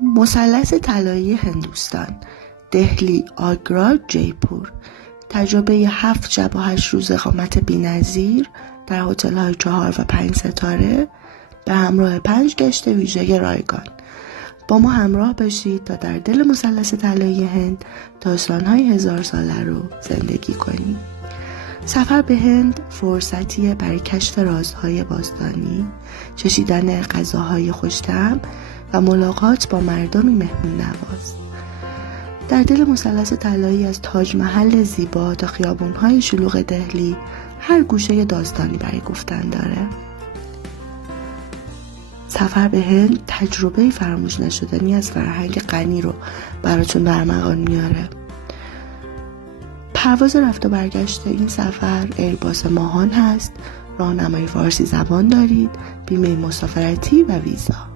مثلث طلایی هندوستان، دهلی، آگرا، جیپور. تجربه 7 شب و 8 روز اقامت بی‌نظیر در هتل‌های 4 و 5 ستاره به همراه 5 گشت ویژه رایگان. با ما همراه باشید تا در دل مثلث طلایی هند داستان‌های 1000 ساله رو زندگی کنیم. سفر به هند فرصتیه برای کشف رازهای باستانی، چشیدن غذاهای خوش‌طعم و ملاقات با مردمی مهمون نواز. در دل مثلث طلایی از تاج محل زیبا تا خیابون‌های شلوغ دهلی، هر گوشه داستانی برای گفتن داره. سفر به هند تجربه فراموش نشدنی از فرهنگ غنی رو براتون برمغان میاره. پرواز رفت و برگشت این سفر ایرباس ماهان هست. راهنمای فارسی زبان دارید، بیمه مسافرتی و ویزا.